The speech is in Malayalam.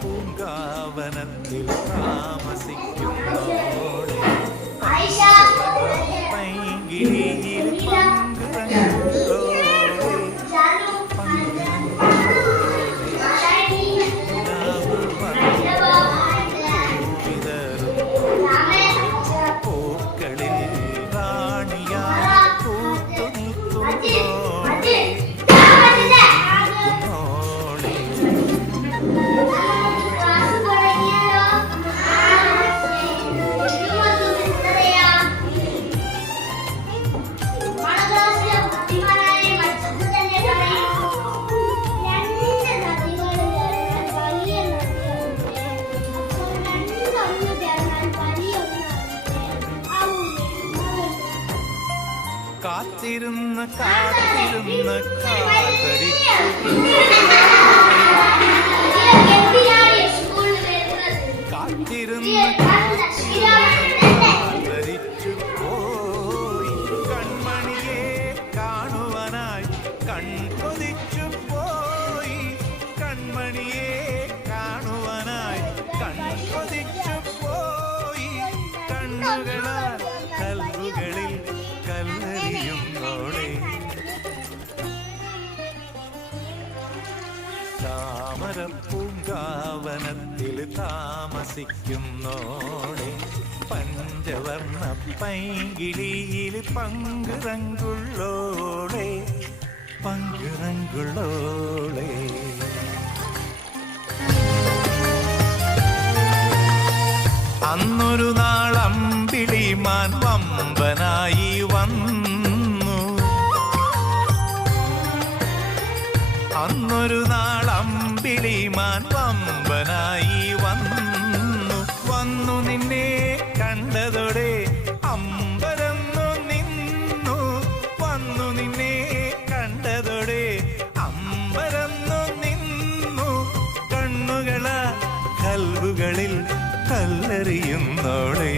பூங்காவனத்தில் தாமசி കാത്തിരുന്ന് കാത്തിരുന്ന് കാതരിച്ചു കാത്തിരുന്ന് കാതരിച്ചു പോയി. കൺമണിയെ കാണുവാനായി കൺകൊതിച്ചു പോയി കൺമണിയെ കാണുവാനായി കൺകൊതിച്ചു പോയി കണ്ണുകളാൽ താമരപ്പൂങ്കാവനത്തിൽ താമസിക്കുന്നോടെ പഞ്ചവർണ പൈങ്കിളിയിൽ പങ്കുറങ്കുള്ളോളെ പങ്കുറങ്കുള്ളോളെ അന്നൊരു നാളം നാളമ്പിളിമാൻ വമ്പനായി വന്നു. ഒരു നാൾ അമ്പിളിമാൻ വമ്പനായി വന്നു. വന്നു നിന്നെ കണ്ടതോടെ അമ്പരന്നു നിന്നു. വന്നു നിന്നെ കണ്ടതോടെ അമ്പരന്നു നിന്നു. കണ്ണുകള കൽവുകളിൽ കല്ലെറിയുന്നോളേ